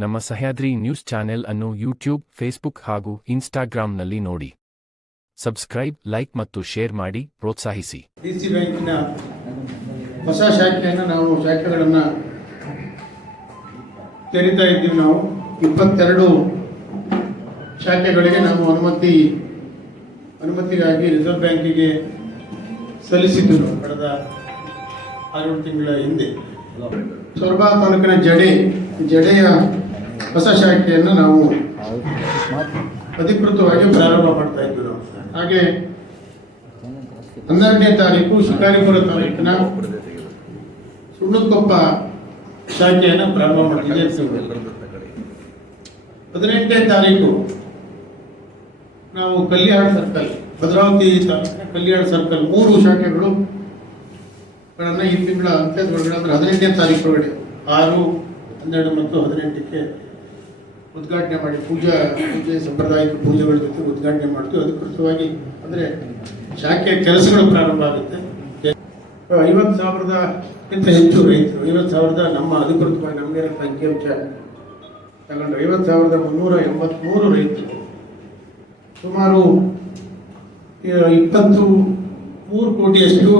ನಮ್ಮ Sahyadri news channel ಅನ್ನು YouTube, Facebook ಹಾಗೂ ಇನ್ಸ್ಟಾಗ್ರಾಂನಲ್ಲಿ ನೋಡಿ. ಸಬ್ಸ್ಕ್ರೈಬ್, ಲೈಕ್ ಮತ್ತು ಶೇರ್ ಮಾಡಿ ಪ್ರೋತ್ಸಾಹಿಸಿ. ಡಿ ಸಿ ಬ್ಯಾಂಕಿನ ಹೊಸ ಶಾಖೆಯನ್ನು ನಾವು ಶಾಖೆಗಳನ್ನು ತೆರಿತಾ ಇದ್ದೀವಿ ನಾವು. ಇಪ್ಪತ್ತೆರಡು ಶಾಖೆಗಳಿಗೆ ನಾವು ಅನುಮತಿ, ಅನುಮತಿಗಾಗಿ ರಿಸರ್ವ್ ಬ್ಯಾಂಕಿಗೆ ಸಲ್ಲಿಸಿದ್ದು ಕಳೆದ ಆರೇಳು ತಿಂಗಳ ಹಿಂದೆ. ಸೊರಬ ತಾಲೂಕಿನ ಜಡೆ, ಜಡೆಯ ಹೊಸ ಶಾಖೆಯನ್ನು ನಾವು ಅಧಿಕೃತವಾಗಿ ಪ್ರಾರಂಭ ಮಾಡ್ತಾ ಇದ್ವಿ ನಾವು. ಹಾಗೆ ಹನ್ನೆರಡನೇ ತಾರೀಕು ಶಿಕಾರಿಪುರ ತಾಲೂಕಿನ ಸುಣ್ಣಕೊಪ್ಪ ಶಾಖೆಯನ್ನು ಪ್ರಾರಂಭ ಮಾಡಿದೆ ಹದಿನೆಂಟನೇ ತಾರೀಕು ನಾವು ಕಲ್ಯಾಣ ಸರ್ಕಲ್ ಭದ್ರಾವತಿ ತಾಲೂಕಿನ ಕಲ್ಯಾಣ ಸರ್ಕಲ್ ಮೂರು ಶಾಖೆಗಳು ಗಳನ್ನ ಈ ತಿಂಗಳ ಅಂತ್ಯದ ಒಳಗಡೆ ಅಂದರೆ ಹದಿನೆಂಟನೇ ತಾರೀಕು ಒಳಗಡೆ ಆರು ಹನ್ನೆರಡು ಮತ್ತು ಹದಿನೆಂಟಕ್ಕೆ ಉದ್ಘಾಟನೆ ಮಾಡಿ ಪೂಜಾ, ಪೂಜೆ, ಸಾಂಪ್ರದಾಯಿಕ ಪೂಜೆಗಳ ಜೊತೆ ಉದ್ಘಾಟನೆ ಮಾಡ್ತೀವಿ. ಅಧಿಕೃತವಾಗಿ ಅಂದರೆ ಶಾಖೆಯ ಕೆಲಸಗಳು ಪ್ರಾರಂಭ ಆಗುತ್ತೆ. ಐವತ್ತು ಸಾವಿರದಕ್ಕಿಂತ ಹೆಚ್ಚು ರೈತರು, ಐವತ್ತು ಸಾವಿರದ ನಮ್ಮ ಅಧಿಕೃತವಾಗಿ ನಮಗೆ ಅಂಕಿಅಂಶ ತಗೊಂಡು ಐವತ್ತು ಸಾವಿರದ ಮುನ್ನೂರ ಎಂಬತ್ತ್ಮೂರು ರೈತರು. ಸುಮಾರು ಇಪ್ಪತ್ತು ಮೂರು ಕೋಟಿಯಷ್ಟು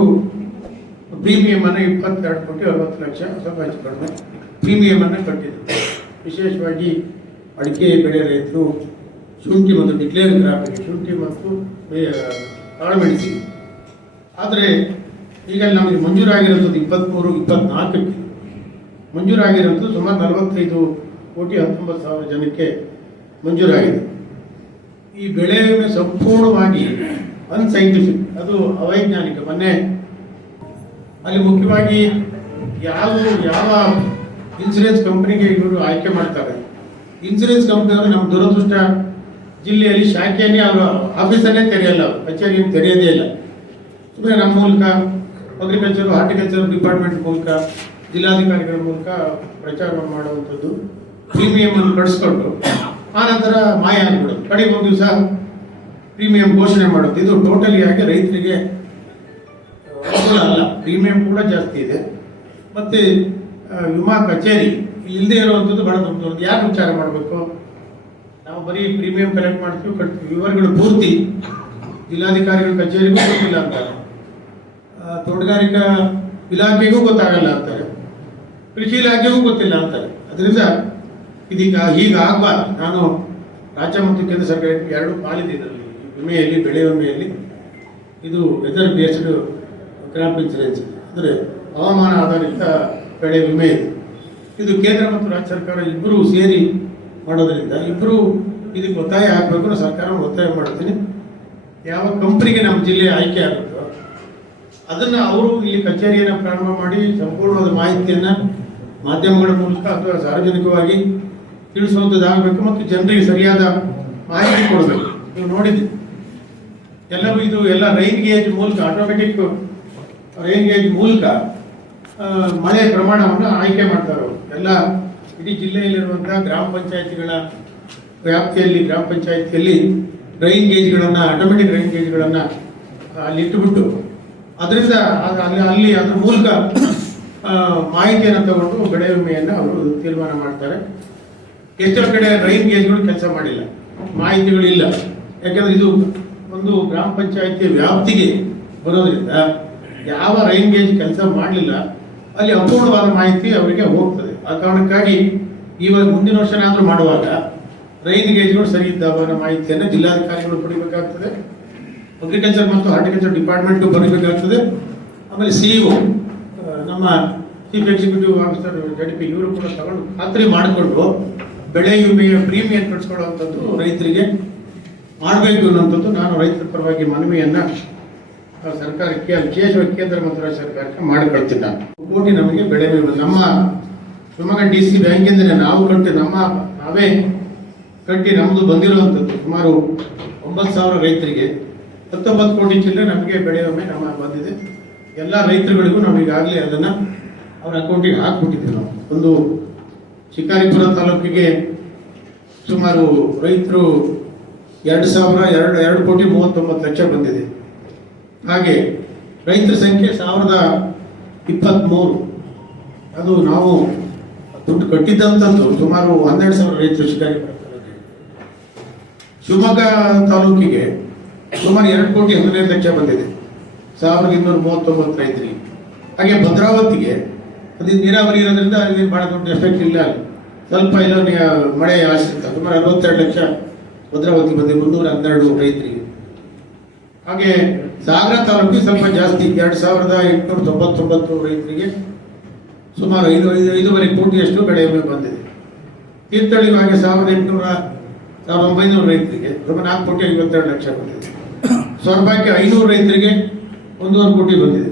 ಪ್ರೀಮಿಯಮನ್ನು ಇಪ್ಪತ್ತೆರಡು ಕೋಟಿ ಅರವತ್ತು ಲಕ್ಷ ಸ್ವಲ್ಪ ಹೆಚ್ಚು ಕಡಿಮೆ ಪ್ರೀಮಿಯಮನ್ನು ವಿಶೇಷವಾಗಿ ಅಡಿಕೆ ಬೆಳೆ ರೈತರು ಶುಂಠಿ ಮತ್ತು ಡಿಕ್ಲೇರ್ ಕ್ರಾಪಿಗೆ ಶುಂಠಿ ಮತ್ತು ಕಾಳು ಕಾಳುಮೆಣಸಿ. ಆದರೆ ಈಗ ನಮಗೆ ಮಂಜೂರಾಗಿರೋದು ಇಪ್ಪತ್ತ್ಮೂರು ಇಪ್ಪತ್ನಾಲ್ಕಕ್ಕೆ ಮಂಜೂರಾಗಿರೋದು ಸುಮಾರು ನಲವತ್ತೈದು ಕೋಟಿ ಹತ್ತೊಂಬತ್ತು ಸಾವಿರ ಜನಕ್ಕೆ ಮಂಜೂರಾಗಿದೆ. ಈ ಬೆಳೆ ಸಂಪೂರ್ಣವಾಗಿ ಅನ್ಸೈಂಟಿಫಿಕ್ ಅದು ಅವೈಜ್ಞಾನಿಕ. ಮೊನ್ನೆ ಅಲ್ಲಿ ಮುಖ್ಯವಾಗಿ ಯಾವ ಯಾವ ಇನ್ಸೂರೆನ್ಸ್ ಕಂಪ್ನಿಗೆ ಇವರು ಆಯ್ಕೆ ಮಾಡ್ತಾರೆ? ಇನ್ಸೂರೆನ್ಸ್ ಕಂಪ್ನಿಯವರು ನಮ್ಮ ದುರದೃಷ್ಟ ಜಿಲ್ಲೆಯಲ್ಲಿ ಶಾಖೆಯನ್ನೇ ಅವರು ಆಫೀಸನ್ನೇ ತೆರೆಯಲ್ಲ ಕಚೇರಿಯನ್ನು ತೆರೆಯೋದೇ ಇಲ್ಲ. ಸುಮ್ಮನೆ ನಮ್ಮ ಮೂಲಕ ಅಗ್ರಿಕಲ್ಚರ್ ಹಾರ್ಟಿಕಲ್ಚರ್ ಡಿಪಾರ್ಟ್ಮೆಂಟ್ ಮೂಲಕ, ಜಿಲ್ಲಾಧಿಕಾರಿಗಳ ಮೂಲಕ ಪ್ರಚಾರ ಮಾಡುವಂಥದ್ದು ಪ್ರೀಮಿಯಂ ಅನ್ನು ಕಳಿಸ್ಕೊಂಡು ಆನಂತರ ಮಾಯ ಆಗ್ಬಿಡೋದು ಕಡೆಗೆ ಒಂದು ದಿವಸ ಪ್ರೀಮಿಯಂ ಘೋಷಣೆ ಮಾಡೋದು ಇದು ಟೋಟಲಿ ಆಗಿ ರೈತರಿಗೆ ಅನುಕೂಲ ಅಲ್ಲ. ಪ್ರೀಮಿಯಂ ಕೂಡ ಜಾಸ್ತಿ ಇದೆ. ಮತ್ತು ವಿಮಾ ಕಚೇರಿ ಇಲ್ಲದೆ ಇರುವಂಥದ್ದು ಬಹಳ ದೊಡ್ಡ ಯಾರು ವಿಚಾರ ಮಾಡಬೇಕು? ನಾವು ಬರೀ ಪ್ರೀಮಿಯಂ ಕಲೆಕ್ಟ್ ಮಾಡ್ತೀವಿ, ಕಟ್ತೀವಿ. ವಿವರಗಳು ಪೂರ್ತಿ ಜಿಲ್ಲಾಧಿಕಾರಿಗಳ ಕಚೇರಿಗೂ ಗೊತ್ತಿಲ್ಲ ಅಂತಾರೆ. ತೋಟಗಾರಿಕಾ ಇಲಾಖೆಗೂ ಗೊತ್ತಾಗಲ್ಲ ಅಂತಾರೆ. ಕೃಷಿ ಇಲಾಖೆಗೂ ಗೊತ್ತಿಲ್ಲ ಅಂತಾರೆ. ಅದರಿಂದ ಇದೀಗ ಈಗ ಆಗಬಾರ್ದು. ನಾನು ರಾಜ್ಯ ಮತ್ತು ಕೇಂದ್ರ ಸರ್ಕಾರ ಎರಡು ಪಾಲಿದೆ ಇದರಲ್ಲಿ. ವಿಮೆಯಲ್ಲಿ, ಬೆಳೆ ವಿಮೆಯಲ್ಲಿ. ಇದು ವೆದರ್ ಬೇಸ್ಡ್ ಕ್ರಾಪ್ ಇನ್ಸೂರೆನ್ಸ್ ಅಂದರೆ ಹವಾಮಾನ ಆಧಾರಿತ ಬೆಳೆ ವಿಮೆ ಇದೆ. ಇದು ಕೇಂದ್ರ ಮತ್ತು ರಾಜ್ಯ ಸರ್ಕಾರ ಇಬ್ಬರು ಸೇರಿ ಮಾಡೋದರಿಂದ ಇಬ್ಬರು ಇದಕ್ಕೆ ಒತ್ತಾಯ ಆಗಬೇಕು ಸರ್ಕಾರ ಒತ್ತಾಯ ಮಾಡ್ತೀನಿ ಯಾವ ಕಂಪ್ನಿಗೆ ನಮ್ಮ ಜಿಲ್ಲೆ ಆಯ್ಕೆ ಆಗುತ್ತೋ, ಅದನ್ನು ಅವರು ಇಲ್ಲಿ ಕಚೇರಿಯನ್ನು ಪ್ರಾರಂಭ ಮಾಡಿ ಸಂಪೂರ್ಣವಾದ ಮಾಹಿತಿಯನ್ನು ಮಾಧ್ಯಮಗಳ ಮೂಲಕ ಅಥವಾ ಸಾರ್ವಜನಿಕವಾಗಿ ತಿಳಿಸುವಂಥದ್ದಾಗಬೇಕು ಮತ್ತು ಜನರಿಗೆ ಸರಿಯಾದ ಮಾಹಿತಿ ಕೊಡಬೇಕು. ನೀವು ನೋಡಿದ್ರಿ ಎಲ್ಲವೂ ಇದು ಎಲ್ಲ ರೈನ್ ಗೇಜ್ ಮೂಲಕ ಆಟೋಮೆಟಿಕ್ ರೈನ್ ಗೇಜ್ ಮೂಲಕ ಮಳೆ ಪ್ರಮಾಣವನ್ನು ಆಯ್ಕೆ ಮಾಡ್ತಾರೆ ಎಲ್ಲ ಇಡೀ ಜಿಲ್ಲೆಯಲ್ಲಿರುವಂತಹ ಗ್ರಾಮ ಪಂಚಾಯತಿಗಳ ವ್ಯಾಪ್ತಿಯಲ್ಲಿ, ಗ್ರಾಮ ಪಂಚಾಯತಿಯಲ್ಲಿ ರೈನ್ ಗೇಜ್ಗಳನ್ನು ಆಟೋಮೆಟಿಕ್ ರೈನ್ ಗೇಜ್ಗಳನ್ನು ಅಲ್ಲಿ ಇಟ್ಟುಬಿಟ್ಟು ಅದರಿಂದ ಅದು ಅಲ್ಲಿ ಅಲ್ಲಿ ಅದ್ರ ಮೂಲಕ ಮಾಹಿತಿಯನ್ನು ತಗೊಂಡು ಬೆಳೆ ವಿಮೆಯನ್ನು ಅವರು ತೀರ್ಮಾನ ಮಾಡ್ತಾರೆ. ಎಷ್ಟೋ ಕಡೆ ರೈನ್ ಗೇಜ್ಗಳು ಕೆಲಸ ಮಾಡಿಲ್ಲ. ಮಾಹಿತಿಗಳು ಇಲ್ಲ ಯಾಕಂದ್ರೆ ಇದು ಒಂದು ಗ್ರಾಮ ಪಂಚಾಯತಿಯ ವ್ಯಾಪ್ತಿಗೆ ಬರೋದ್ರಿಂದ ಯಾವ ರೈನ್ ಗೇಜ್ ಕೆಲಸ ಮಾಡಲಿಲ್ಲ ಅಲ್ಲಿ ಅಪೂರ್ಣವಾದ ಮಾಹಿತಿ ಅವರಿಗೆ ಹೋಗ್ತದೆ. ಆ ಕಾರಣಕ್ಕಾಗಿ ಇವಾಗ ಮುಂದಿನ ವರ್ಷನಾದರೂ ಮಾಡುವಾಗ ರೈನ್ ಗೇಜ್ಗಳು ಸರಿ ಇದ್ದಾವನ್ನ ಮಾಹಿತಿಯನ್ನು ಜಿಲ್ಲಾಧಿಕಾರಿಗಳು ಪಡಿಬೇಕಾಗ್ತದೆ. ಅಗ್ರಿಕಲ್ಚರ್ ಮತ್ತು ಹಾರ್ಟಿಕಲ್ಚರ್ ಡಿಪಾರ್ಟ್ಮೆಂಟ್ ಬರಬೇಕಾಗ್ತದೆ. ಆಮೇಲೆ ಸಿ ಇ ನಮ್ಮ chief executive officer Z P ಇವರು ಕೂಡ ತಗೊಂಡು ಖಾತ್ರಿ ಮಾಡಿಕೊಂಡು ಬೆಳೆ ವಿಮೆಯ ಪ್ರೀಮಿಯಂ ಕಟ್ಸ್ಕೊಳ್ಳುವಂಥದ್ದು ರೈತರಿಗೆ ಮಾಡಬೇಕು ಅನ್ನೋಂಥದ್ದು ನಾನು ರೈತರ ಪರವಾಗಿ ಮನವಿಯನ್ನ ಸರ್ಕಾರಕ್ಕೆ ವಿಶೇಷವಾಗಿ ಕೇಂದ್ರ ಮಂತ್ರಿ ಸರ್ಕಾರಕ್ಕೆ ಮಾಡಿಕೊಳ್ತಿಲ್ಲ ಕೋಟಿ ನಮಗೆ ಬೆಳೆ ನಮ್ಮ ಶಿವಮೊಗ್ಗ ಡಿ ಸಿ ಬ್ಯಾಂಕಿಂದಲೇ ನಾವು ಕಟ್ಟಿ ನಮ್ಮ ನಾವೇ ಕಟ್ಟಿ ನಮ್ಮದು ಬಂದಿರುವಂಥದ್ದು ಸುಮಾರು ಒಂಬತ್ತು ಸಾವಿರ ರೈತರಿಗೆ. ಹತ್ತೊಂಬತ್ತು ಕೋಟಿ ಚಿಲ್ಲರೆ ನಮಗೆ ಬೆಳೆ ವಿಮೆ ನಮ್ಮ ಬಂದಿದೆ. ಎಲ್ಲ ರೈತರುಗಳಿಗೂ ನಾವು ಈಗಾಗಲೇ ಅದನ್ನು ಅವರ ಅಕೌಂಟಿಗೆ ಹಾಕ್ಬಿಟ್ಟಿದ್ದೀವಿ ನಾವು. ಒಂದು ಶಿಕಾರಿಪುರ ತಾಲೂಕಿಗೆ ಸುಮಾರು ರೈತರು ಎರಡು ಸಾವಿರ ಎರಡು ಎರಡು ಕೋಟಿ ಮೂವತ್ತೊಂಬತ್ತು ಲಕ್ಷ ಬಂದಿದೆ. ಹಾಗೆ ರೈತರ ಸಂಖ್ಯೆ ಸಾವಿರದ ಇಪ್ಪತ್ತ್ಮೂರು ಅದು ನಾವು ದುಡ್ಡು ಕಟ್ಟಿದ್ದಂಥದ್ದು ಸುಮಾರು ಹನ್ನೆರಡು ಸಾವಿರ ರೈತರು ಶಿಕಾರಿ ಶಿವಮೊಗ್ಗ ತಾಲೂಕಿಗೆ ಸುಮಾರು ಎರಡು ಕೋಟಿ ಹದಿನೈದು ಲಕ್ಷ ಬಂದಿದೆ. ಸಾವಿರದ ಇನ್ನೂರ ಮೂವತ್ತೊಂಬತ್ತು ರೈತರಿಗೆ. ಹಾಗೆ ಭದ್ರಾವತಿಗೆ, ಅದು ನೀರಾವರಿ ಇರೋದ್ರಿಂದ ಅಲ್ಲಿ ಭಾಳ ದೊಡ್ಡ ಎಫೆಕ್ಟ್ ಇಲ್ಲ. ಸ್ವಲ್ಪ ಇಲ್ಲ ಮಳೆ ಆಶ್ರಿತ, ಸುಮಾರು ಅರವತ್ತೆರಡು ಲಕ್ಷ ಭದ್ರಾವತಿ ಬಂದಿದೆ, ಮುನ್ನೂರ ಹನ್ನೆರಡು ರೈತರಿಗೆ. ಹಾಗೆ ಸಾಗರ ತಾಲೂಕಿಗೆ ಸ್ವಲ್ಪ ಜಾಸ್ತಿ, ಎರಡು ಸಾವಿರದ ಎಂಟುನೂರ ತೊಂಬತ್ತೊಂಬತ್ತು ರೈತರಿಗೆ ಸುಮಾರು ಐದು ಐದು, ಐದೂವರೆ ಕೋಟಿಯಷ್ಟು ವಿಮೆ ಬಂದಿದೆ. ತೀರ್ಥಹಳ್ಳಿಗೂ ಹಾಗೆ ಸಾವಿರದ ಎಂಟುನೂರ, ಸಾವಿರದ ಒಂಬೈನೂರು ರೈತರಿಗೆ ಸುಮಾರು ನಾಲ್ಕು ಕೋಟಿ ಐವತ್ತೆರಡು ಲಕ್ಷ ಬಂದಿದೆ. ಸ್ವರ್ಭಕ್ಕೆ ಐನೂರು ರೈತರಿಗೆ ಒಂದೂವರೆ ಕೋಟಿ ಬಂದಿದೆ.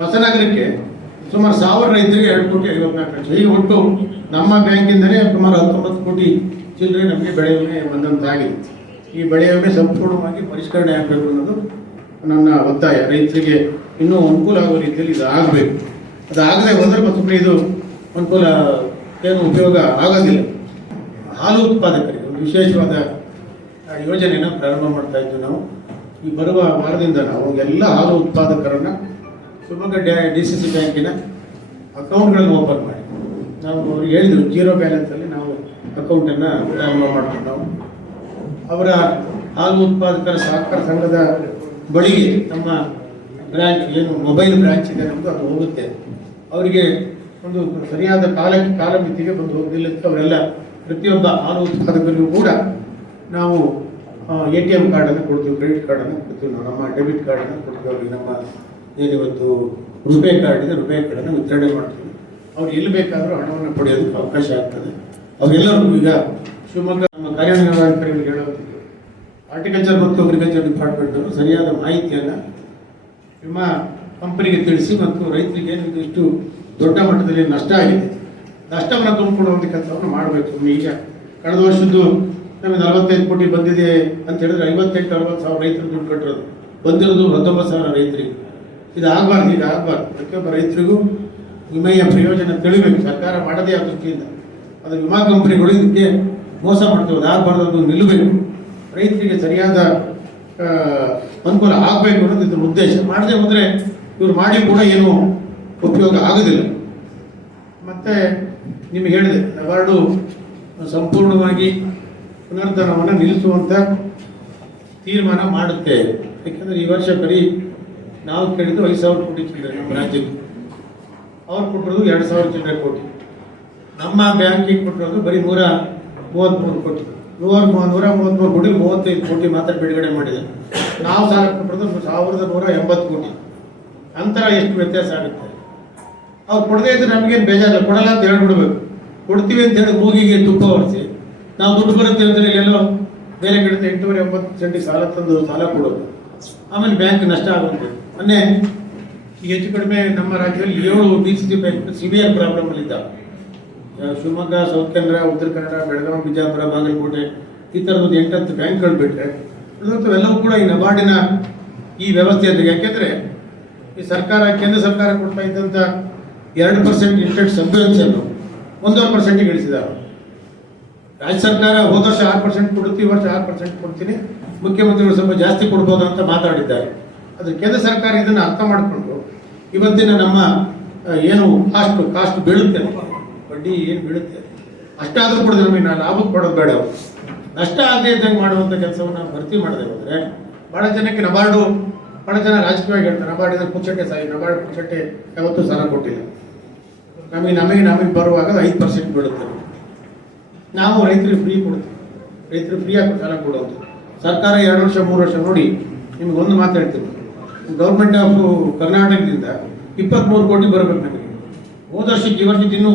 ಹೊಸನಗರಕ್ಕೆ ಸುಮಾರು ಸಾವಿರ ರೈತರಿಗೆ ಎರಡು ಕೋಟಿ ಐವತ್ನಾಲ್ಕು ಲಕ್ಷ. ಈಗ ಒಟ್ಟು ನಮ್ಮ ಬ್ಯಾಂಕಿಂದಲೇ ಸುಮಾರು ಹತ್ತೊಂಬತ್ತು ಕೋಟಿ ಚಿಲ್ಲರೆ ನಮಗೆ ಬೆಳೆ ವಿಮೆ ಬಂದಂತಾಗಿದೆ. ಈ ಬೆಳೆ ಸಂಪೂರ್ಣವಾಗಿ ಪರಿಷ್ಕರಣೆ ಆಗಬೇಕು ಅನ್ನೋದು ನನ್ನ ಒತ್ತಾಯ. ರೈತರಿಗೆ ಇನ್ನೂ ಅನುಕೂಲ ಆಗೋ ರೀತಿಯಲ್ಲಿ ಇದು ಆಗಬೇಕು. ಅದು ಆಗದೆ ಹೋದರೆ ಮತ್ತು ಇದು ಅನುಕೂಲ ಏನು ಉಪಯೋಗ ಆಗೋದಿಲ್ಲ. ಹಾಲು ಉತ್ಪಾದಕರಿಗೆ ಒಂದು ವಿಶೇಷವಾದ ಯೋಜನೆಯನ್ನು ಪ್ರಾರಂಭ ಮಾಡ್ತಾ ಇದ್ವಿ ನಾವು. ಈ ಬರುವ ವಾರದಿಂದ ನಾವು ಎಲ್ಲ ಹಾಲು ಉತ್ಪಾದಕರನ್ನು ಶಿವಮೊಗ್ಗ ಡ್ಯಾ ಡಿ ಸಿ ಸಿ ಬ್ಯಾಂಕಿನ ಅಕೌಂಟ್ಗಳನ್ನು ಓಪನ್ ಮಾಡಿ. ನಾವು ಅವ್ರಿಗೆ ಹೇಳಿದ್ರು ಜೀರೋ ಬ್ಯಾಲೆನ್ಸಲ್ಲಿ ನಾವು ಅಕೌಂಟನ್ನು ಪ್ರಾರಂಭ ಮಾಡ್ತೀವಿ ನಾವು. ಅವರ ಹಾಲು ಉತ್ಪಾದಕರ ಸಹಕಾರ ಸಂಘದ ಬಳಿಗೆ ನಮ್ಮ ಬ್ರ್ಯಾಂಚ್ ಏನು ಮೊಬೈಲ್ ಬ್ರ್ಯಾಂಚ್ ಇದೆ ನಮ್ಮದು ಅದು ಹೋಗುತ್ತೆ. ಅವರಿಗೆ ಒಂದು ಸರಿಯಾದ ಕಾಲ ಕಾಲಮಿತಿಗೆ ಬಂದು ಹೋಗಿಲ್ಲ ಅವರೆಲ್ಲ ಪ್ರತಿಯೊಬ್ಬ ಹಾಲು ಉತ್ಪಾದಕರಿಗೂ ಕೂಡ ನಾವು ಎ ಟಿ ಎಂ ಕಾರ್ಡನ್ನು ಕೊಡ್ತೀವಿ, ಕ್ರೆಡಿಟ್ ಕಾರ್ಡನ್ನು ಕೊಡ್ತೀವಿ ನಾವು ನಮ್ಮ ಡೆಬಿಟ್ ಕಾರ್ಡನ್ನು ಕೊಡ್ತೀವಿ, ಅವ್ರಿಗೆ ನಮ್ಮ ಏನಿವತ್ತು ರುಪೇ ಕಾರ್ಡ್ ಇದೆ, ರುಪೇ ಕಾರ್ಡನ್ನು ವಿತರಣೆ ಮಾಡ್ತೀವಿ. ಅವ್ರು ಎಲ್ಲಿ ಬೇಕಾದರೂ ಹಣವನ್ನು ಪಡೆಯೋದಕ್ಕೆ ಅವಕಾಶ ಆಗ್ತದೆ. ಅವರೆಲ್ಲರಿಗೂ ಈಗ ಶಿವಮೊಗ್ಗ ನಮ್ಮ ಕಾರ್ಯನಿರ್ವಾಹಕರಿಗೆ ಹೇಳುತ್ತಿದ್ದು ಹಾರ್ಟಿಕಲ್ಚರ್ ಮತ್ತು ಅಗ್ರಿಕಲ್ಚರ್ ಡಿಪಾರ್ಟ್ಮೆಂಟ್ ಅವರು ಸರಿಯಾದ ಮಾಹಿತಿಯನ್ನು ವಿಮಾ ಕಂಪನಿಗೆ ತಿಳಿಸಿ ಮತ್ತು ರೈತರಿಗೆ ಇಷ್ಟು ದೊಡ್ಡ ಮಟ್ಟದಲ್ಲಿ ನಷ್ಟ ಆಗಿದೆ, ನಷ್ಟವನ್ನು ತುಂಬಿಕೊಡುವಂಥ ಕೆಲಸವನ್ನು ಮಾಡಬೇಕು. ಈಗ ಕಳೆದ ವರ್ಷದ್ದು ನಮಗೆ ನಲವತ್ತೈದು ಕೋಟಿ ಬಂದಿದೆ ಅಂತ ಹೇಳಿದ್ರೆ ಐವತ್ತೆಂಟು, ಅರವತ್ತು ಸಾವಿರ ರೈತರು ದುಡ್ಡು ಕಟ್ಟಿರೋದು. ಬಂದಿರೋದು ಹತ್ತೊಂಬತ್ತು ಸಾವಿರ ರೈತರಿಗೆ. ಇದು ಆಗಬಾರ್ದು, ಈಗ ಆಗಬಾರ್ದು. ಪ್ರತಿಯೊಬ್ಬ ರೈತರಿಗೂ ವಿಮೆಯ ಪ್ರಯೋಜನ ತಿಳಿಬೇಕು. ಸರ್ಕಾರ ಮಾಡದೇ ಆ ದೃಷ್ಟಿಯಿಂದ. ಅದು ವಿಮಾ ಕಂಪನಿಗಳು ಇದಕ್ಕೆ ಮೋಸ ಮಾಡ್ತೇವೆ ಆಗಬಾರ್ದು ಅದು ನಿಲ್ಲಬೇಕು ರೈತರಿಗೆ ಸರಿಯಾದ ಅನುಕೂಲ ಆಗಬೇಕು ಅನ್ನೋದು ಇದ್ರ ಉದ್ದೇಶ. ಮಾಡದೆ ಹೋದರೆ ಇವ್ರು ಮಾಡಿ ಕೂಡ ಏನು ಉಪಯೋಗ ಆಗೋದಿಲ್ಲ. ಮತ್ತು ನಿಮಗೆ ಹೇಳಿದೆ, ನಬಾರ್ಡು ಸಂಪೂರ್ಣವಾಗಿ ಪುನರ್ಧನವನ್ನು ನಿಲ್ಲಿಸುವಂಥ ತೀರ್ಮಾನ ಮಾಡುತ್ತೆ. ಯಾಕೆಂದರೆ ಈ ವರ್ಷ ಬರೀ ನಾವು ಕೇಳಿದ್ದು ಐದು ಸಾವಿರ ಕೋಟಿ ಚಿಲ್ಲರೆ ನಮ್ಮ ರಾಜ್ಯಕ್ಕೆ ಅವ್ರು ಕೊಟ್ಟಿರೋದು ಎರಡು ಸಾವಿರ ಚಿಲ್ಲರೆ ಕೋಟಿ. ನಮ್ಮ ಬ್ಯಾಂಕಿಗೆ ಕೊಟ್ಟಿರೋದು ಬರೀ ನೂರ ಮೂವತ್ತ್ಮೂರು ಕೋಟಿ. ನೂರ ನೂರ ಮೂವತ್ತ್ಮೂರು ಕೋಟಿ ಮೂವತ್ತೈದು ಕೋಟಿ ಮಾತ್ರ ಬಿಡುಗಡೆ ಮಾಡಿದೆ. ನಾವು ಸಾಲ ಕೊಟ್ಟಿರೋದು ಸಾವಿರದ ನೂರ ಎಂಬತ್ತು ಕೋಟಿ. ಅಂತರ ಎಷ್ಟು ವ್ಯತ್ಯಾಸ ಆಗುತ್ತೆ? ಅವ್ರು ಕೊಡದೇ ಇದ್ರೆ ನಮಗೇನು ಬೇಜಾರಿಲ್ಲ. ಕೊಡಲ್ಲ ಅಂತ ಹೇಳ್ಬಿಡ್ಬೇಕು. ಕೊಡ್ತೀವಿ ಅಂತ ಹೇಳಿ ಮೂಗಿಗೆ ತುಪ್ಪ ಹೊರಿಸಿ ನಾವು ದುಡ್ಡು ಬರುತ್ತೆ ಅಂದರೆ ಇಲ್ಲೆಲ್ಲೋ ಬೇರೆ ಕಡೆ ಎಂಟೂವರೆ ಎಂಬತ್ತು ಸೆಂಟಿ ಸಾಲ ತಂದು ಸಾಲ ಕೊಡೋದು. ಆಮೇಲೆ ಬ್ಯಾಂಕ್ ನಷ್ಟ ಆಗುತ್ತೆ. ಮೊನ್ನೆ ಹೆಚ್ಚು ಕಡಿಮೆ ನಮ್ಮ ರಾಜ್ಯದಲ್ಲಿ ಏಳು D C C bank severe problem ಅಲ್ಲಿದ್ದಾವೆ ಆ, ಶಿವಮೊಗ್ಗ ಸೌತ್ ಕನ್ನಡ ಉತ್ತರ ಕನ್ನಡ, ಬೆಳಗಾವಿ, ಬಿಜಾಪುರ, ಬಾಗಲಕೋಟೆ ಈ ಥರದ ಎಂಟತ್ತು ಬ್ಯಾಂಕ್ಗಳು ಬಿಟ್ಟರೆ ಎಲ್ಲವೂ ಕೂಡ ಈ ನಬಾರ್ಡಿನ ಈ ವ್ಯವಸ್ಥೆಯಲ್ಲಿ ಯಾಕೆಂದರೆ ಈ ಸರ್ಕಾರ, ಕೇಂದ್ರ ಸರ್ಕಾರ ಕೊಡ್ತಾ ಇದ್ದಂಥ ಎರಡು ಪರ್ಸೆಂಟ್ ಇಂಟ್ರೆಸ್ಟ್ ಸಬ್ವೆನ್ಸನ್ನು ಒಂದೂವರೆ ಪರ್ಸೆಂಟಿಗೆ ಇಳಿಸಿದ್ದಾರೆ ರಾಜ್ಯ ಸರ್ಕಾರ ಹೋದ ವರ್ಷ ಆರು ಪರ್ಸೆಂಟ್ ಕೊಡುತ್ತೆ, ಈ ವರ್ಷ ಆರು ಪರ್ಸೆಂಟ್ ಕೊಡ್ತೀನಿ. ಮುಖ್ಯಮಂತ್ರಿಗಳು ಸ್ವಲ್ಪ ಜಾಸ್ತಿ ಕೊಡ್ಬೋದು ಅಂತ ಮಾತಾಡಿದ್ದಾರೆ. ಆದರೆ ಕೇಂದ್ರ ಸರ್ಕಾರ ಇದನ್ನು ಅರ್ಥ ಮಾಡಿಕೊಂಡು ಇವತ್ತಿನ ನಮ್ಮ ಏನು ಕಾಸ್ಟ್ ಕಾಸ್ಟ್ ಬೀಳುತ್ತೆ. ಬಡ್ಡಿ ಏನು ಬೀಳುತ್ತೆ? ಅಷ್ಟಾದರೂ ಕೂಡ ನಮಗೆ ನಾನು ಲಾಭಕ್ಕೆ ಕೊಡೋದು ಬೇಡ. ನಷ್ಟ ಆಗದೆ ಇದ್ದಂಗೆ ಮಾಡುವಂಥ ಕೆಲಸವನ್ನು ಭರ್ತಿ ಮಾಡದೆ ಹೋದರೆ ಭಾಳ ಜನಕ್ಕೆ ನಬಾರ್ಡು. ಭಾಳ ಜನ ರಾಜಕೀಯವಾಗಿ ಹೇಳ್ತಾರೆ ನಬಾರ್ಡಿನ ಪುಚ್ಚಟ್ಟೆ ಸಾಯಿ, ನಬಾರ್ಡ್ ಪುಚ್ಚಟ್ಟೆ ಯಾವತ್ತೂ ಸಾಲ ಕೊಟ್ಟಿಲ್ಲ. ನಮಗೆ ನಮಗೆ ನಮಗೆ ಬರುವಾಗ ಐದು ಪರ್ಸೆಂಟ್ ಬೀಳುತ್ತೆ. ನಾವು ರೈತರಿಗೆ ಫ್ರೀ ಕೊಡ್ತೀವಿ. ರೈತರಿಗೆ ಫ್ರೀಯಾಗಿ ಸಾಲ ಕೊಡೋದು ಸರ್ಕಾರ ಎರಡು ವರ್ಷ, ಮೂರು ವರ್ಷ ನೋಡಿ ನಿಮ್ಗೆ ಒಂದು ಮಾತು ಹೇಳ್ತೀನಿ. ಗೌರ್ಮೆಂಟ್ ಆಫ್ ಕರ್ನಾಟಕದಿಂದ ಇಪ್ಪತ್ತ್ಮೂರು ಕೋಟಿ ಬರಬೇಕು ನಮಗೆ. ಹೋದ ವರ್ಷಕ್ಕೆ ಈ ವರ್ಷಕ್ಕೆ ಇನ್ನೂ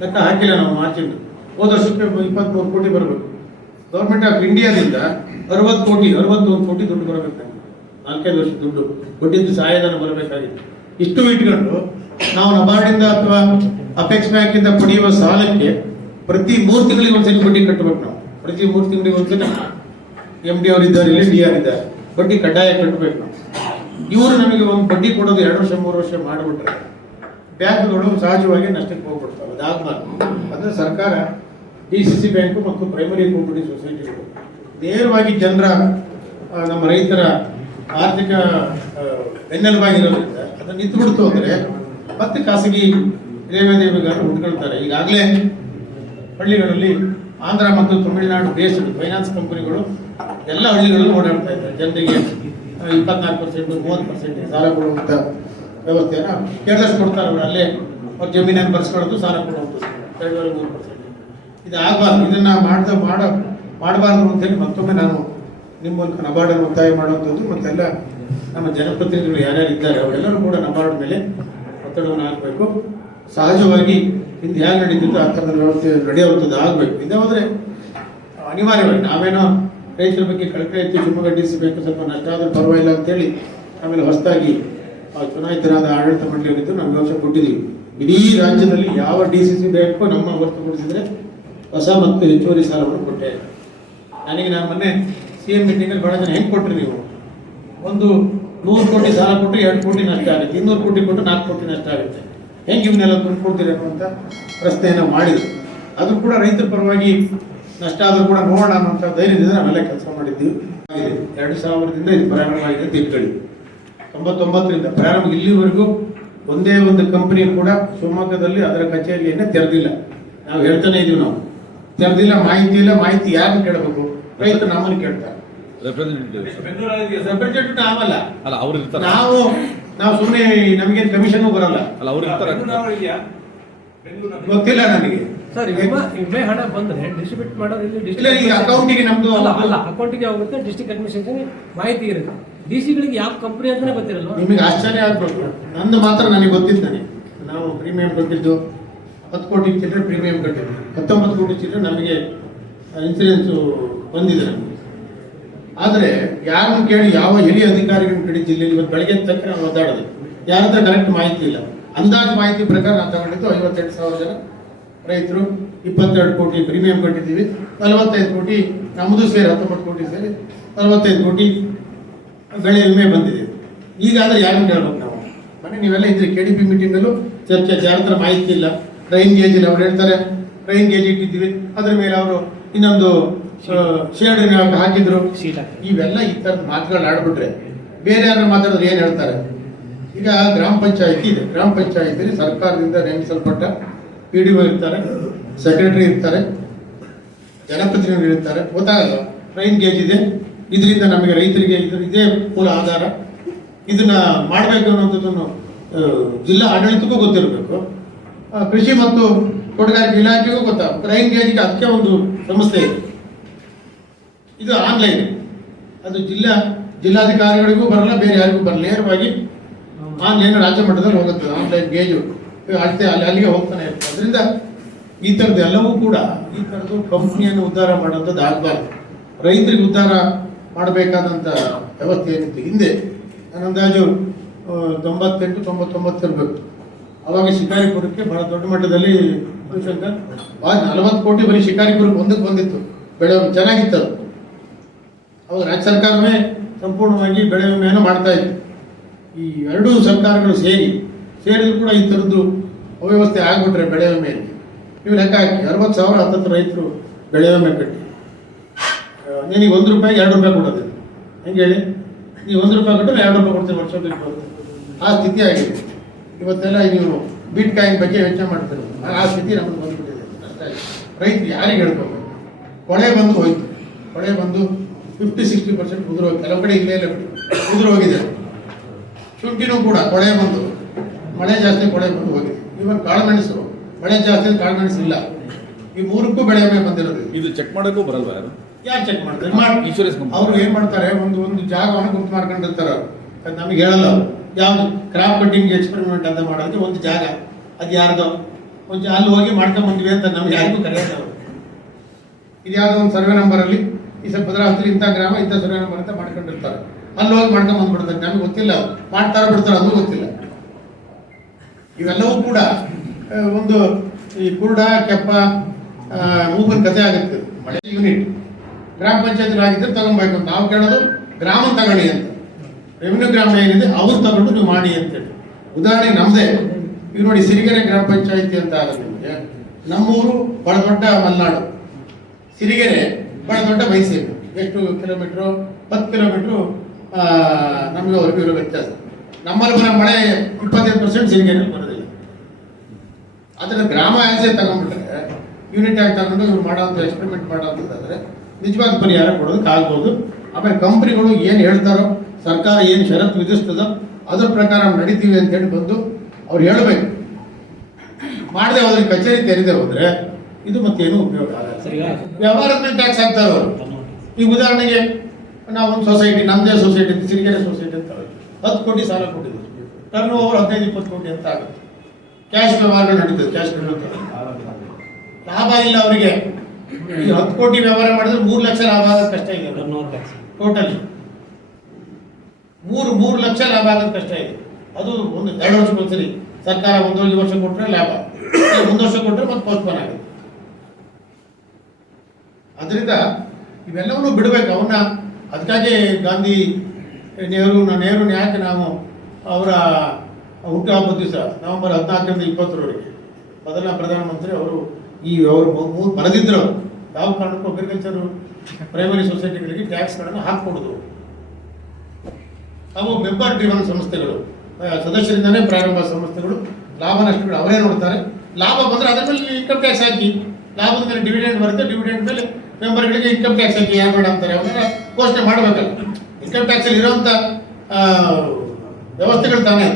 ಲೆಕ್ಕ ಹಾಕಿಲ್ಲ ನಾವು ಮಾರ್ಜಿನ್ ಹೋದ ವರ್ಷಕ್ಕೆ ಇಪ್ಪತ್ಮೂರು ಕೋಟಿ ಬರಬೇಕು. ಗೌರ್ಮೆಂಟ್ ಆಫ್ ಇಂಡಿಯಾದಿಂದ ಅರವತ್ತು ಕೋಟಿ, ಅರವತ್ತೊಂದು ಕೋಟಿ ದುಡ್ಡು ಬರಬೇಕು ನಾಲ್ಕೈದು ವರ್ಷ ದುಡ್ಡು. ಕೊಟ್ಟಿದ್ದು ಸಹಾಯಧನ ಬರಬೇಕಾಗಿತ್ತು. ಇಷ್ಟು ಇಟ್ಕೊಂಡು ನಾವು ನಬಾರ್ಡಿಂದ ಅಥವಾ ಅಪೆಕ್ಸ್ ಬ್ಯಾಂಕಿಂದ ಪಡೆಯುವ ಸಾಲಕ್ಕೆ ಪ್ರತಿ ಮೂರು ತಿಂಗಳಿಗೆ ಒಂದ್ಸರಿ ಬಡ್ಡಿ ಕಟ್ಟಬೇಕು ನಾವು. ಪ್ರತಿ ಮೂರು ತಿಂಗಳಿಗೆ ಒಂದ್ಸರಿ ಎಂ ಡಿ ಅವರಿದ್ದಾರೆ ಇಲ್ಲಿ ಡಿ ಆರ್ ಇದ್ದಾರೆ. ಬಡ್ಡಿ ಕಡ್ಡಾಯ ಕಟ್ಟಬೇಕು ನಾವು. ಇವರು ನಮಗೆ ಒಂದು ಬಡ್ಡಿ ಕೊಡೋದು ಎರಡು ವರ್ಷ, ಮೂರು ವರ್ಷ ಮಾಡಿಬಿಟ್ರೆ ಬ್ಯಾಂಕ್ಗಳು ಸಹಜವಾಗಿ ನಷ್ಟಕ್ಕೆ ಹೋಗ್ಬಿಡ್ತಾವೆ. ಅದಾಗಬಾರ್ದು ಅಂದರೆ ಸರ್ಕಾರ ಡಿ ಸಿ ಸಿ ಬ್ಯಾಂಕು ಮತ್ತು ಪ್ರೈಮರಿ ಕೋಪರೇಟಿವ್ ಸೊಸೈಟಿಗಳು ನೇರವಾಗಿ ಜನರ ನಮ್ಮ ರೈತರ ಆರ್ಥಿಕ ಬೆನ್ನೆಲುಬಾಗಿರೋದ್ರಿಂದ ಅದನ್ನು ನಿಂತುಬಿಡ್ತು ಅಂದರೆ ಮತ್ತೆ ಖಾಸಗಿ ದೇವೇಗಾರರು ಉಟ್ಕೊಳ್ತಾರೆ. ಈಗಾಗಲೇ ಹಳ್ಳಿಗಳಲ್ಲಿ ಆಂಧ್ರ ಮತ್ತು ತಮಿಳುನಾಡು ಬೇಸ್ಡ್ ಫೈನಾನ್ಸ್ ಕಂಪನಿಗಳು ಎಲ್ಲ ಹಳ್ಳಿಗಳಲ್ಲೂ ಓಡಾಡ್ತಾ ಇದ್ದಾರೆ. ಜನರಿಗೆ ಇಪ್ಪತ್ನಾಲ್ಕು ಪರ್ಸೆಂಟ್ ಮೂವತ್ತು ಪರ್ಸೆಂಟ್ ಸಾಲ ಕೊಡುವಂಥ ವ್ಯವಸ್ಥೆಯನ್ನು ಕೇಳಿಸ್ಕೊಡ್ತಾರೆ ಕೊಡ್ತಾರೆ ಅವರು ಅಲ್ಲೇ. ಅವ್ರ ಜಮೀನನ್ನು ಬರ್ಸ್ಕೊಳ್ಳೋದು ಸಾಲ ಕೊಡೋದು ಎರಡೂವರೆ ಮೂರು ಪರ್ಸೆಂಟ್. ಇದು ಆಗಬಾರ್ದು ಇದನ್ನು ಮಾಡ್ದ ಮಾಡ, ಮಾಡಬಾರ್ದು ಅಂತೇಳಿ ಮತ್ತೊಮ್ಮೆ ನಾನು ನಿಮ್ಮ ಮೂಲಕ ನಬಾರ್ಡನ್ನು ಒತ್ತಾಯ ಮಾಡುವಂಥದ್ದು ಮತ್ತೆಲ್ಲ ನಮ್ಮ ಜನಪ್ರತಿನಿಧಿಗಳು ಯಾರ್ಯಾರು ಇದ್ದಾರೆ ಅವರೆಲ್ಲರೂ ಕೂಡ ನಬಾರ್ಡ್ ಮೇಲೆ ಒತ್ತಡವನ್ನು ಹಾಕಬೇಕು. ಸಹಜವಾಗಿ ಹಿಂದೆ ಹೇಗೆ ನಡೀತಿತ್ತು ಆ ಥರದ ವ್ಯವಸ್ಥೆ ನಡೆಯುವಂಥದ್ದು ಆಗಬೇಕು. ಇದೇ ಹೋದರೆ ಅನಿವಾರ್ಯವಾಗಿ ನಾವೇನೋ ರೈತರ ಬಗ್ಗೆ ಕಳಕಳಿ ಎತ್ತಿ ಶಿವಮೊಗ್ಗ ಸ್ವಲ್ಪ ನಷ್ಟ ಆದರೂ ಪರವಾಗಿಲ್ಲ ಅಂತೇಳಿ ಆಮೇಲೆ ಹೊಸದಾಗಿ ಚುನಾಯಿತರಾದ ಆಡಳಿತ ಮಂಡಳಿಯಲ್ಲಿದ್ದು ನಾವು ವರ್ಷ ಕೊಟ್ಟಿದ್ದೀವಿ. ಇಡೀ ರಾಜ್ಯದಲ್ಲಿ ಯಾವ ಡಿ ಸಿ ಸಿ ಬೇಕೋ ನಮ್ಮ ಹೊರತುಪಡಿಸಿದರೆ ಹೊಸ ಮತ್ತು ಹೆಚ್ಚುವರಿ ಸಾಲವನ್ನು ಕೊಟ್ಟೆ ನನಗೆ ನಾನು ಮೊನ್ನೆ ಸಿ ಎಂ ಮೀಟಿಂಗಲ್ಲಿ ಭಾಳ ಜನ ಹೆಂಗೆ ಕೊಟ್ಟರು ನೀವು? ಒಂದು ನೂರು ಕೋಟಿ ಸಾಲ ಕೊಟ್ಟು ಎರಡು ಕೋಟಿ ನಷ್ಟ ಆಗುತ್ತೆ. ಇನ್ನೂರು ಕೋಟಿ ಕೊಟ್ಟು ನಾಲ್ಕು ಕೋಟಿ ನಷ್ಟ ಆಗುತ್ತೆ. ಹೆಂಗೆ ಇವನ್ನೆಲ್ಲ ದುಡ್ಡು ಕೊಡ್ತೀರಿ ಅನ್ನುವಂಥ ಪ್ರಶ್ನೆಯನ್ನು ಮಾಡಿದರು. ಅದು ಕೂಡ ರೈತರ ಪರವಾಗಿ ನಷ್ಟ ಆದರೂ ಕೂಡ ನೋಡೋಣ ಅನ್ನುವಂಥ ಧೈರ್ಯದಿಂದ ನಾವೆಲ್ಲ ಕೆಲಸ ಮಾಡಿದ್ದೀವಿ. ಎರಡು ಸಾವಿರದಿಂದ ಇದು ಪ್ರಾರಂಭವಾಗಿದೆ ಅಂತ ಇಟ್ಕೊಳ್ಳಿ ತೊಂಬತ್ತೊಂಬತ್ತರಿಂದ ಪ್ರಾರಂಭ ಇಲ್ಲಿವರೆಗೂ ಒಂದೇ ಒಂದು ಕಂಪನಿ ಕೂಡ ಶಿವಮೊಗ್ಗದಲ್ಲಿ ಅದರ ಕಚೇರಿಯನ್ನೇ ತೆರೆದಿಲ್ಲ. ನಾವು ಹೇಳ್ತಾನೆ ಇದೀವಿ ನಾವು. ತೆರೆದಿಲ್ಲ ಮಾಹಿತಿ ಇಲ್ಲ ಮಾಹಿತಿ ಯಾರನ್ನು ಕೇಳಬೇಕು? ರೈತ ನಮ್ಮನ್ನು ಕೇಳ್ತಾರೆ. ಅಲ್ಲ ನಾವು ನಾವು ಸುಮ್ಮನೆ ನಮಗೇನು ಕಮಿಷನ್ ಬರಲ್ಲ. ಅಲ್ಲ ಅವ್ರು ಇರ್ತಾರೆ. ಗೊತ್ತಿಲ್ಲ ನನಗೆ. ಸರ್ ವಿಮೆ ವಿಮೆ ಹಣ ಬಂದ್ರೆ ಡಿಸ್ಟ್ರಿಬ್ಯೂಟ್ ಮಾಡೋದು ಇಲ್ಲಿ ಅಕೌಂಟಿಗೆ ನಮ್ದು ಅಲ್ಲ ಅಲ್ಲ. ಅಕೌಂಟಿಗೆ ಹೋಗುತ್ತೆ ಡಿಸ್ಟ್ರಿಕ್ಟ್ ಅಡ್ಮಿನಿಸ್ಟ್ರೇಷನ್ ಮಾಹಿತಿ ಇರುತ್ತೆ. ಡಿ ಗಳಿಗೆ ಯಾವ ಕಂಪನಿ ಅಂತಾನೆ ಗೊತ್ತಿರಲ್ಲ ನಿಮಗೆ ಆಶ್ಚರ್ಯ ಆಗ್ಬೇಕು. ನಂದು ಮಾತ್ರ ನನಗೆ ಗೊತ್ತಿದ್ದಾನೆ ನಾವು ಪ್ರೀಮಿಯಂ ಕಟ್ಟಿದ್ದು ಹತ್ತು ಕೋಟಿ ಚಿಲ್ಲರೆ ಪ್ರೀಮಿಯಂ ಕಟ್ಟಿದ್ದು. ಹತ್ತೊಂಬತ್ತು ಕೋಟಿ ಚಿಲ್ಲರೆ ನಮಗೆ ಇನ್ಸೂರೆನ್ಸು ಬಂದಿದೆ. ನಮಗೆ ಆದರೆ ಯಾರನ್ನು ಕೇಳಿ ಯಾವ ಹಿರಿಯ ಅಧಿಕಾರಿಗಳನ್ನು ಕೇಳಿ ಜಿಲ್ಲೆಯಲ್ಲಿ ಇವತ್ತು ಬೆಳಗ್ಗೆ ತನಕ ನಾವು ಒದ್ದಾಡೋದು. ಯಾರ ಕರೆಕ್ಟ್ ಮಾಹಿತಿ ಇಲ್ಲ. ಅಂದಾಜು ಮಾಹಿತಿ ಪ್ರಕಾರ ನಾವು ತಗೊಂಡಿದ್ದು ಐವತ್ತೆಂಟು ಸಾವಿರ ಜನ ರೈತರು ಇಪ್ಪತ್ತೆರಡು ಕೋಟಿ ಪ್ರೀಮಿಯಂ ಕಟ್ಟಿದ್ದೀವಿ. ನಲವತ್ತೈದು ಕೋಟಿ ನಮ್ಮದು ಸೇರಿ ಹತ್ತೊಂಬತ್ತು ಕೋಟಿ ಸೇರಿ ನಲವತ್ತೈದು ಕೋಟಿ ಬೆಳೆ ವಿಮೆ ಬಂದಿದೆ. ಈಗಾದರೆ ಯಾರು ಕೇಳ್ಬೇಕು ನಾವು? ಮನೆ ನೀವೆಲ್ಲ ಇದ್ರಿ ಕೆ ಡಿ ಪಿ ಮೀಟಿಂಗಲ್ಲೂ ಚರ್ಚೆ. ಯಾರ ಹತ್ರ ಮಾಹಿತಿ ಇಲ್ಲ. ರೈನ್ ಗೇಜ್ ಇಲ್ಲ ಅವ್ರು ಹೇಳ್ತಾರೆ ರೈನ್ ಗೇಜ್ ಇಟ್ಟಿದ್ದೀವಿ. ಅದ್ರ ಮೇಲೆ ಅವರು ಇನ್ನೊಂದು ಶೇಡ್ ಹಾಕಿದ್ರು. ಇವೆಲ್ಲ ಈ ಥರದ ಮಾತುಗಳು ಆಡ್ಬಿಟ್ರೆ ಬೇರೆ ಯಾರು ಮಾತಾಡಿದ್ರೆ ಏನು ಹೇಳ್ತಾರೆ? ಈಗ ಗ್ರಾಮ ಪಂಚಾಯತಿ ಇದೆ. ಗ್ರಾಮ ಪಂಚಾಯತಿಲಿ ಸರ್ಕಾರದಿಂದ ನೇಮಿಸಲ್ಪಟ್ಟ ಪಿ ಡಿ ಒ ಇರ್ತಾರೆ ಸೆಕ್ರೆಟರಿ ಇರ್ತಾರೆ ಜನಪ್ರತಿನಿಧಿಗಳು ಇರ್ತಾರೆ ಗೊತ್ತಾಗಲ್ಲ ರೈನ್ ಗೇಜ್ ಇದೆ. ಇದರಿಂದ ನಮಗೆ ರೈತರಿಗೆ ಇದು ಇದೇ ಮೂಲ ಆಧಾರ. ಇದನ್ನ ಮಾಡಬೇಕು ಅನ್ನೋದನ್ನು ಜಿಲ್ಲಾ ಆಡಳಿತಕ್ಕೂ ಗೊತ್ತಿರಬೇಕು. ಕೃಷಿ ಮತ್ತು ತೋಟಗಾರಿಕೆ ಇಲಾಖೆಗೂ ಗೊತ್ತಾಗಬೇಕು ರೈನ್ ಗೇಜ್ಗೆ ಅದಕ್ಕೆ ಒಂದು ಸಂಸ್ಥೆ ಇದೆ. ಇದು ಆನ್ಲೈನ್. ಅದು ಜಿಲ್ಲಾ, ಜಿಲ್ಲಾಧಿಕಾರಿಗಳಿಗೂ ಬರಲ್ಲ, ಬೇರೆ ಯಾರಿಗೂ ಬರಲ್ಲ. ನೇರವಾಗಿ ಆನ್ಲೈನ್ ರಾಜ್ಯ ಮಟ್ಟದಲ್ಲಿ ಹೋಗುತ್ತೆ, ಆನ್ಲೈನ್ ಗೇಜು. ಅಳತೆ ಅಲ್ಲಿ, ಅಲ್ಲಿಗೆ ಹೋಗ್ತಾನೆ ಇರ್ತದೆ ಅದರಿಂದ ಈ ಥರದ್ದು ಎಲ್ಲವೂ ಕೂಡ ಈ ಥರದ್ದು ಕಂಪ್ನಿಯನ್ನು ಉದ್ಧಾರ ಮಾಡೋಂಥದ್ದು ಆಗಬಾರ್ದು. ರೈತರಿಗೆ ಉದ್ಧಾರ ಮಾಡಬೇಕಾದಂಥ ವ್ಯವಸ್ಥೆ ಏನಿತ್ತು? ಹಿಂದೆ ನನ್ನ ಅಂದಾಜು ತೊಂಬತ್ತೆಂಟು, ತೊಂಬತ್ತೊಂಬತ್ತು ಇರಬೇಕು. ಅವಾಗ ಶಿಕಾರಿಪುರಕ್ಕೆ ಬಹಳ ದೊಡ್ಡ ಮಟ್ಟದಲ್ಲಿ ಶಂಕರ್ ನಲವತ್ತು ಕೋಟಿ ಬರೀ ಶಿಕಾರಿಪುರಕ್ಕೆ ಒಂದಕ್ಕೆ ಬಂದಿತ್ತು. ಬೆಳೆ ಚೆನ್ನಾಗಿತ್ತು ಅದು. ಅವಾಗ ರಾಜ್ಯ ಸರ್ಕಾರವೇ ಸಂಪೂರ್ಣವಾಗಿ ಬೆಳೆ ವಿಮೆಯನ್ನು ಮಾಡ್ತಾ ಇತ್ತು. ಈ ಎರಡೂ ಸರ್ಕಾರಗಳು ಸೇರಿ, ಸೇರಿದ್ರು ಕೂಡ ಈ ಥರದ್ದು ಅವ್ಯವಸ್ಥೆ ಆಗಿಬಿಟ್ರೆ ಬೆಳೆ ವಿಮೆಯಲ್ಲಿ. ನೀವು ಲೆಕ್ಕ ಹಾಕಿ, ಅರವತ್ತು ಸಾವಿರ ಹತ್ತತ್ತು ರೈತರು ಬೆಳೆ ವಿಮೆ ಕಟ್ಟಿ. ನಿನಗೆ ಒಂದು ರೂಪಾಯಿ, ಎರಡು ರೂಪಾಯಿ ಕೊಡೋದು. ಹೆಂಗೆ ಹೇಳಿ? ನೀವು ಒಂದು ರೂಪಾಯಿ ಕೊಟ್ಟರೆ ಎರಡು ರೂಪಾಯಿ ಕೊಡ್ತೀನಿ ವರ್ಷ ಬಿಟ್ಟು ಆ ಸ್ಥಿತಿ ಆಗಿದೆ. ಇವತ್ತೆಲ್ಲ ನೀವು ಬಿಟ್ ಕಾಯಿನ್ ಬಗ್ಗೆ ಯೋಚನೆ ಮಾಡ್ತಾರೆ ಆ ಸ್ಥಿತಿ ನಮಗೆ ಬಂದುಬಿಟ್ಟಿದೆ. ರೈತರು ಯಾರಿಗೆ ಹೇಳ್ಬೇಕು? ಕೊಳೆ ಬಂದು ಹೋಯ್ತು. ಕೊಳೆ ಬಂದು ಫಿಫ್ಟಿ ಸಿಕ್ಸ್ಟಿ ಪರ್ಸೆಂಟ್ ಕುದುರೆ ಕೆಲವು ಕಡೆ ಇಲ್ಲೇ ಇಲ್ಲ ಉದುರು ಹೋಗಿದೆ. ಶುಂಠಿನೂ ಕೂಡ ಕೊಳೆ ಬಂದು, ಮಳೆ ಜಾಸ್ತಿ ಕೊಳೆ ಬಂದು ಹೋಗಿದೆ. ಇವನ್ ಕಾಳುಮೆಣಸು ಮಳೆ ಜಾಸ್ತಿ ಕಾಳುಮೆಣಸು ಇಲ್ಲ. ಈ ಮೂರಕ್ಕೂ ಬೆಳೆ ಬಂದಿರೋದು. ಇದು ಚೆಕ್ ಮಾಡೋಕ್ಕೂ ಬರಲ್ವಾ ಯಾರು? ಯಾರು ಚೆಕ್ ಮಾಡ್ತಾರೆ? ಮಾಡಿ ಅವರು ಏನು ಅವ್ರು ಮಾಡ್ತಾರೆ? ಒಂದು ಒಂದು ಜಾಗವನ್ನು ಗುರುತು ಮಾಡ್ಕೊಂಡಿರ್ತಾರೆ ಅವ್ರು. ಅದು ನಮಗೆ ಹೇಳಲ್ಲ ಅವ್ರು. ಯಾವ್ದು? ಕ್ರಾಪ್ ಕಟ್ಟಿಂಗ್ ಎಕ್ಸ್ಪೆರಿಮೆಂಟ್ ಅಂತ ಮಾಡೋದು ಒಂದು ಜಾಗ. ಅದು ಯಾರ್ದೋ? ಒಂದು ಅಲ್ಲಿ ಹೋಗಿ ಮಾಡ್ಕೊಂಡ್ ಬಂದ್ವಿ ಅಂತ ನಮ್ಗೆ ಯಾರಿಗೂ ಕರೆಯಲ್ಲ ಅವರು. ಇದು ಯಾವ್ದೋ ಒಂದು ಸರ್ವೆ ನಂಬರ್ ಅಲ್ಲಿ. ಈ ಸ್ವಲ್ಪ ಭದ್ರಾವತಿ ಇಂಥ ಗ್ರಾಮ ಇಂಥ ಸರ್ವೆ ನಂಬರ್ ಅಂತ ಮಾಡ್ಕೊಂಡಿರ್ತಾರೆ. ಅಲ್ಲಿ ಹೋಗಿ ಮಾಡ್ಕೊಂಡ್ ಬಂದ್ಬಿಡ್ತಾರೆ ನಮಗೆ ಗೊತ್ತಿಲ್ಲ ಅವ್ರು. ಮಾಡ್ತಾರೆ ಬಿಡ್ತಾರೆ ಅದು ಗೊತ್ತಿಲ್ಲ. ಇವೆಲ್ಲವೂ ಕೂಡ ಒಂದು ಈ ಕುರುಡ ಕೆಪ್ಪ ಮೂಗನ ಮೂಗನ್ ಕಥೆ ಆಗುತ್ತೆ. ಮಳೆ ಯೂನಿಟ್. ಗ್ರಾಮ ಪಂಚಾಯತ್ ಆಗಿದ್ರೆ ತಗೊಬೇಕು ಅಂತ. ನಾವು ಕೇಳೋದು ಗ್ರಾಮ ತಗೊಳ್ಳಿ ಅಂತ. ರೆವಿನ್ಯೂ ಗ್ರಾಮ ಏನಿದೆ, ಅವ್ರು ತಗೊಂಡು ನೀವು ಮಾಡಿ ಅಂತೇಳಿ ಉದಾಹರಣೆ ನಮ್ಮದೇ ಈಗ ನೋಡಿ ಸಿರಿಗೆರೆ ಗ್ರಾಮ ಪಂಚಾಯತಿ ಅಂತ ಆಗುತ್ತೆ ನಿಮಗೆ. ನಮ್ಮೂರು ಬಹಳ ದೊಡ್ಡ ಮಲೆನಾಡು. ಸಿರಿಗೆರೆ ಬಹಳ ದೊಡ್ಡ ಮೈಸೂರು. ಎಷ್ಟು ಕಿಲೋಮೀಟ್ರು? ಹತ್ತು ಕಿಲೋಮೀಟ್ರು ನಮಗೆ ಅವ್ರಿಗೂ ಇರೋ ವ್ಯತ್ಯಾಸ. ನಮ್ಮಲ್ಲಿ ಬರೋ ಮಳೆ ಇಪ್ಪತ್ತೈದು ಪರ್ಸೆಂಟ್ ಸಿರಿಗೆರೆ ಬರೋದಿಲ್ಲ. ಅದನ್ನ ಗ್ರಾಮ ಆಸೆ ತಗೊಂಡ್ಬಿಟ್ರೆ ಯೂನಿಟ್ ಆಗಿ ತಗೊಂಡು ಇವ್ರು ಮಾಡೋಂಥ ಎಕ್ಸ್ಪೆರಿಮೆಂಟ್ ಮಾಡೋಂಥದ್ದಾದ್ರೆ ನಿಜವಾದ ಪರಿಹಾರ ಕೊಡೋದಕ್ಕೆ ಆಗ್ಬೋದು ಆಮೇಲೆ ಕಂಪ್ನಿಗಳು ಏನು ಹೇಳ್ತಾರೋ ಸರ್ಕಾರ ಏನು ಷರತ್ತು ವಿಧಿಸ್ತದೋ ಅದರ ಪ್ರಕಾರ ನಡೀತೀವಿ ಅಂತೇಳಿ ಬಂದು ಅವ್ರು ಹೇಳಬೇಕು. ಮಾಡದೆ ಹೋದ್ರೆ ಕಚೇರಿ ತೆರೆದೇ ಹೋದ್ರೆ ಇದು ಮತ್ತೇನು ಉಪಯೋಗ ಆಗಲ್ಲ. ವ್ಯವಹಾರದ ಮೇಲೆ ಟ್ಯಾಕ್ಸ್ ಹಾಕ್ತಾರೆ ಅವರು. ಈಗ ಉದಾಹರಣೆಗೆ ನಾವು ಒಂದು ಸೊಸೈಟಿ ನಮ್ಮದೇ ಸೊಸೈಟಿ ಸಿರಿಗೆರೆ ಸೊಸೈಟಿ ಅಂತ ಹತ್ತು ಕೋಟಿ ಸಾಲ ಕೊಟ್ಟಿದ್ರು. ಟರ್ನ್ ಓವರ್ ಹದಿನೈದು ಇಪ್ಪತ್ತು ಕೋಟಿ ಅಂತ ಆಗುತ್ತೆ. ಕ್ಯಾಶ್ ವ್ಯವಹಾರಗಳು ನಡೀತದೆ ಕ್ಯಾಶ್ ಲಾಭ ಇಲ್ಲ ಅವರಿಗೆ. ಈ ಹತ್ತು ಕೋಟಿ ವ್ಯವಹಾರ ಮಾಡಿದ್ರೆ ಮೂರು ಲಕ್ಷ ಲಾಭ ಆಗೋದು ಕಷ್ಟ ಇದೆ. ಟೋಟಲಿ ಟ್ಯಾಕ್ಸ್ ಟೋಟಲ್ ಮೂರು ಮೂರು ಲಕ್ಷ ಲಾಭ ಆಗೋದು ಕಷ್ಟ ಇದೆ. ಅದು ಒಂದು ಎರಡು ವರ್ಷಕ್ಕೊಂದ್ಸರಿ ಸರ್ಕಾರ ಒಂದೊಂದು ವರ್ಷ ಕೊಟ್ಟರೆ ಲಾಭ. ಒಂದು ವರ್ಷ ಕೊಟ್ಟರೆ ಮತ್ತೆ ಪೋಸ್ಟ್ಪೋನ್ ಆಗುತ್ತೆ. ಅದರಿಂದ ಇವೆಲ್ಲವನ್ನೂ ಬಿಡಬೇಕು. ಅವನ್ನ ಅದಕ್ಕಾಗಿ ಗಾಂಧಿ ನೆಹರು ನೆಹರು ಯಾಕೆ ನಾವು ಅವರ ಹುಟ್ಟುಹಬ್ಬದ ದಿವಸ ನವೆಂಬರ್ ಹದಿನಾಲ್ಕರಿಂದ ಇಪ್ಪತ್ತರವರೆಗೆ. ಮೊದಲ ಪ್ರಧಾನಮಂತ್ರಿ ಅವರು ಈ ಅವರು ಬರೆದಿದ್ರು. ಯಾವ ಕಾರಣಕ್ಕೂ ಅಗ್ರಿಕಲ್ಚರ್ ಪ್ರೈಮರಿ ಸೊಸೈಟಿಗಳಿಗೆ ಟ್ಯಾಕ್ಸ್ಗಳನ್ನು ಹಾಕ್ಕೊಡೋದು ಅವು ಮೆಂಬರ್ ಡ್ರಿವನ್ ಸಂಸ್ಥೆಗಳು ಸದಸ್ಯರಿಂದನೇ ಪ್ರಾರಂಭ ಸಂಸ್ಥೆಗಳು, ಲಾಭ ನಷ್ಟಗಳು ಅವರೇ ನೋಡ್ತಾರೆ ಲಾಭ ಬಂದರೆ ಅದರ ಮೇಲೆ ಇನ್ಕಮ್ ಟ್ಯಾಕ್ಸ್ ಹಾಕಿ, ಲಾಭದ ಮೇಲೆ ಡಿವಿಡೆಂಡ್ ಬರುತ್ತೆ ಡಿವಿಡೆಂಡ್ ಮೇಲೆ ಮೆಂಬರ್ಗಳಿಗೆ ಇನ್ಕಮ್ ಟ್ಯಾಕ್ಸ್ ಹಾಕಿ ಯಾರು ಬೇಡ ಅಂತಾರೆ ಅವನ್ನ ಘೋಷಣೆ ಮಾಡಬೇಕಲ್ಲ ಇನ್ಕಮ್ ಟ್ಯಾಕ್ಸಲ್ಲಿ ಇರೋವಂಥ ವ್ಯವಸ್ಥೆಗಳು ತಾನೇ.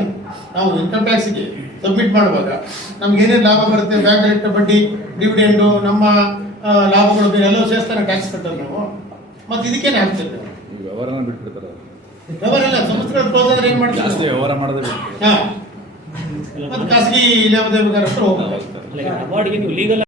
ನಾವು ಇನ್ಕಮ್ ಟ್ಯಾಕ್ಸ್ಗೆ ಸಬ್ಮಿಟ್ ಮಾಡುವಾಗ ನಮ್ಗೆ ಏನೇನು ಲಾಭ ಬರುತ್ತೆ? ಬ್ಯಾಂಕ್ ರೇಟ್ ಬಡ್ಡಿ ಡಿವಿಡೆಂಡು ನಮ್ಮ ಲಾಭಗಳು ಬೇರೆ ಎಲ್ಲವೂ ಸೇರ್ತಾರೆ ಟ್ಯಾಕ್ಸ್ ಕಟ್ಟೋದು ನಾವು. ಮತ್ತೆ ಇದಕ್ಕೇನೆ ಆಗ್ತದೆ? ವ್ಯವಹಾರನ ಬಿಟ್ಬಿಡ್ತಾರೆ. ವ್ಯವಹಾರ ಇಲ್ಲ ಏನ್ ಜಾಸ್ತಿ ಮಾಡ್ತಾರೆ ವ್ಯವಹಾರ ಮಾಡೋದೇ. ಹಾ. ಮತ್ತೆ ಖಾಸಗಿ ಹತ್ರ ಹೋಗ್ತಾರೆ ಅವಾರ್ಡ್ಗೆ ನೀವು ಲೀಗಲ್